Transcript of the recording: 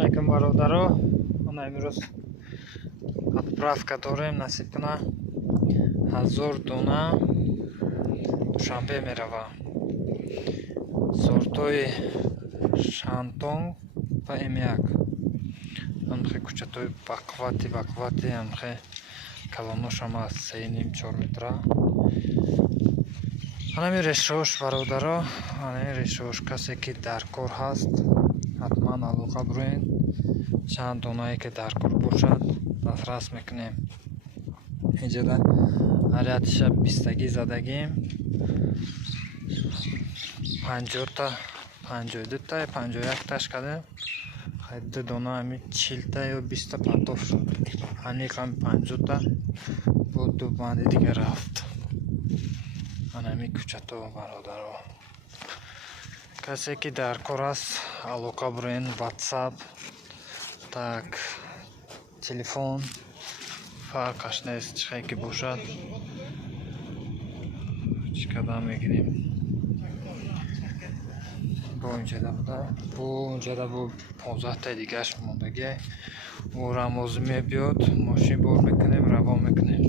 алейкум бародаро. Мана имрӯз отправка дорем, насиб куна 1000 дона душанбе мерава. Сортои Шантон ва М1. Амхе кучатои бақвати амхе калоношам аст 3,5-4 метра. Анами решош бародаро, анами решош касе ки дар кор ҳаст, ҳатман алоқа бурен. Чанд донае ки дар кор бошад, дастрас мекунем. Инҷода ариатиша 20 задагим. 50-та, 52-та, 51-таш кадем. Хайду дона ами 40-та ё 20-та партоф шуд. Аниқам 50-та бо ду банди дига рафт. Анами кучато бародаро. Касе ки дар кор аст, алоқа бурен, WhatsApp, так, телефон, фарқаш нест, чихе ки бошад. Чӣ қадам мегирем? Бо инҷода буда, бо инҷода бо 15-та дигаш мондагӣ. О рамози мебиёд, мошин бор мекунем, равон мекунем.